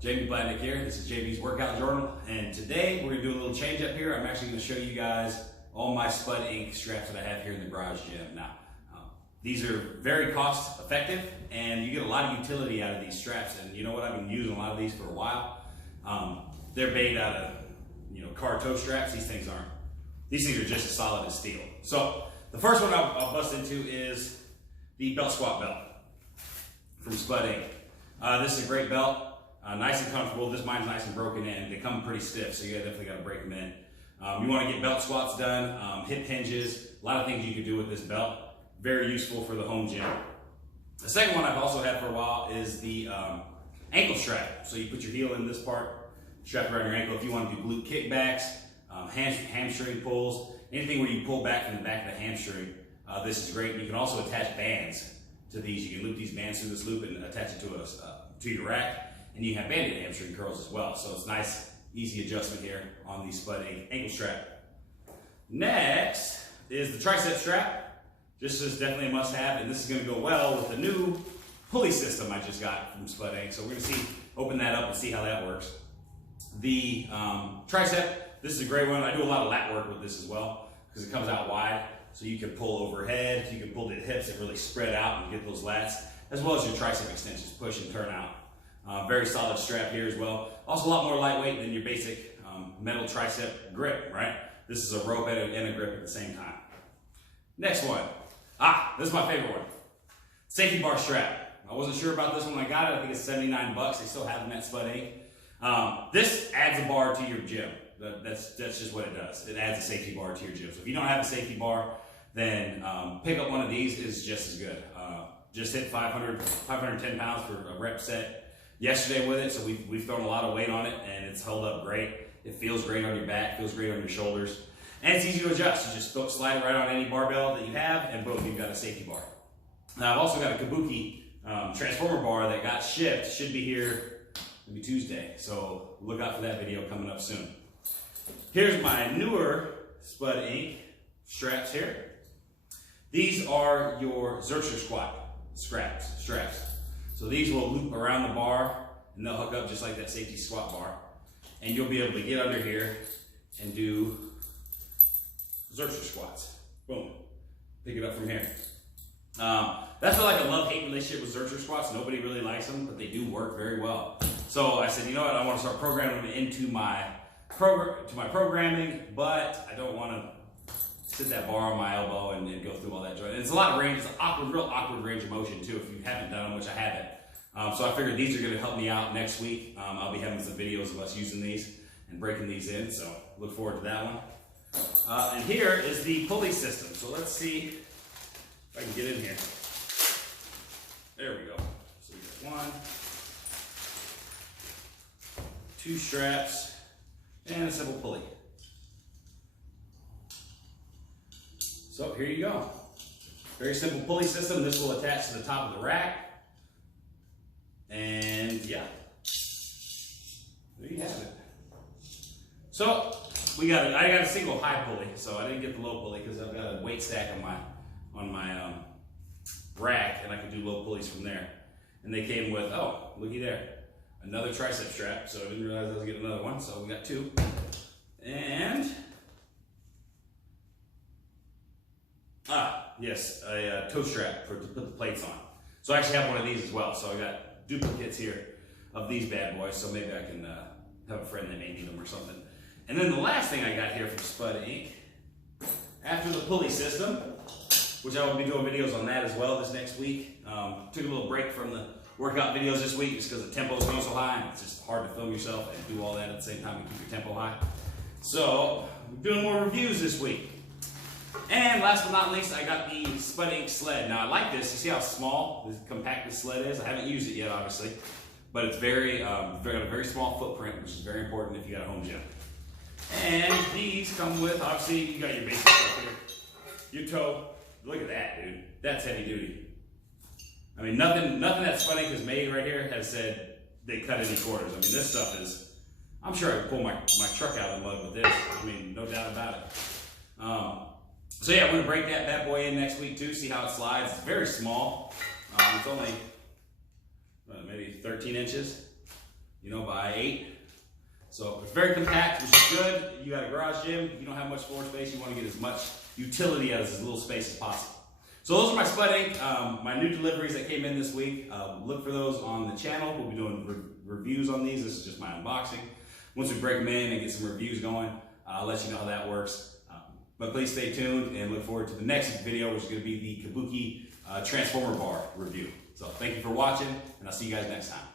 Spudinc here. This is JB's Workout Journal, and today we're going to do a little change up here. I'm actually going to show you guys all my Spudinc straps that I have here in the garage gym. Now, these are very cost effective, and you get a lot of utility out of these straps. And you know what? I've been using a lot of these for a while. They're made out of car toe straps. These things aren't. These things are just as solid as steel. So the first one I'll bust into is the belt squat belt from Spudinc. This is a great belt. Nice and comfortable. This mine's nice and broken in. They come pretty stiff, so you definitely got to break them in. You want to get belt squats done, hip hinges, a lot of things you can do with this belt. Very useful for the home gym. The second one I've also had for a while is the ankle strap. So you put your heel in this part, strap around your ankle. If you want to do glute kickbacks, hamstring pulls, anything where you pull back from the back of the hamstring, this is great. You can also attach bands to these. You can loop these bands through this loop and attach it to your rack. And you have banded hamstring curls as well. So it's nice, easy adjustment here on the Spudinc ankle strap. Next is the tricep strap. This is definitely a must-have, and this is going to go well with the new pulley system I just got from Spudinc. So we're going to open that up and see how that works. The tricep, this is a great one. I do a lot of lat work with this as well because it comes out wide. So you can pull overhead, you can pull the hips that really spread out and get those lats, as well as your tricep extensions, push and turn out. Very solid strap here as well. Also a lot more lightweight than your basic metal tricep grip, right? This is a rope and a grip at the same time. Next one. This is my favorite one. Safety bar strap. I wasn't sure about this one when I got it. I think it's 79 bucks. They still have them at Spudinc. This adds a bar to your gym. That's just what it does. It adds a safety bar to your gym. So if you don't have a safety bar, then pick up one of these is just as good. Just hit 510 pounds for a rep set yesterday with it, so we've thrown a lot of weight on it, and it's held up great. It feels great on your back, feels great on your shoulders, and it's easy to adjust. You just slide it right on any barbell that you have, and boom, you've got a safety bar. Now, I've also got a Kabuki transformer bar that got shipped. Should be here maybe Tuesday, so look out for that video coming up soon. Here's my newer Spudinc straps here. These are your Xerxer squat straps. So these will loop around the bar and they'll hook up just like that safety squat bar. And you'll be able to get under here and do Xerxer squats. Boom. Pick it up from here. That's like a love-hate relationship with Xerxer squats. Nobody really likes them, but they do work very well. So I said, you know what, I want to start programming them into my programming, but I don't want to sit that bar on my elbow and go through all that joint. And it's a lot of range. It's an real awkward range of motion too if you haven't done them, which I haven't. So I figured these are going to help me out next week. I'll be having some videos of us using these and breaking these in, so look forward to that one. And here is the pulley system. So let's see if I can get in here. There we go. So we got 1, 2 straps, and a simple pulley. So here you go. Very simple pulley system. This will attach to the top of the rack. And yeah, there you have it. So I got a single high pulley, so I didn't get the low pulley because I've got a weight stack on my rack, and I can do low pulleys from there. And they came with, oh, looky there, another tricep strap. So I didn't realize I was getting another one. So we got 2. And yes, a toe strap to put the plates on. So I actually have one of these as well. So I got duplicates here of these bad boys. So maybe I can have a friend that may need them or something. And then the last thing I got here from Spudinc, after the pulley system, which I will be doing videos on that as well this next week. Took a little break from the workout videos this week just because the tempo is going so high. And it's just hard to film yourself and do all that at the same time and keep your tempo high. So I'm doing more reviews this week. And last but not least, I got the Spudinc sled. Now I like this. You see how small, this compact this sled is? I haven't used it yet, obviously, but it's got a very small footprint, which is very important if you got a home gym. And these come with, obviously, you got your basic stuff here. Your toe. Look at that, dude. That's heavy duty. I mean, nothing that Spudinc has made right here has said they cut any corners. I mean, this stuff is, I'm sure I could pull my truck out of the mud with this. I mean, no doubt about it. So yeah, I'm going to break that bad boy in next week too, see how it slides. It's very small. It's only maybe 13 inches. by 8. So it's very compact, which is good. You got a garage gym, you don't have much floor space, you want to get as much utility out of this little space as possible. So those are my Spudinc, my new deliveries that came in this week. Look for those on the channel. We'll be doing reviews on these. This is just my unboxing. Once we break them in and get some reviews going, I'll let you know how that works. But please stay tuned and look forward to the next video, which is going to be the Kabuki Transformer Bar review. So thank you for watching, and I'll see you guys next time.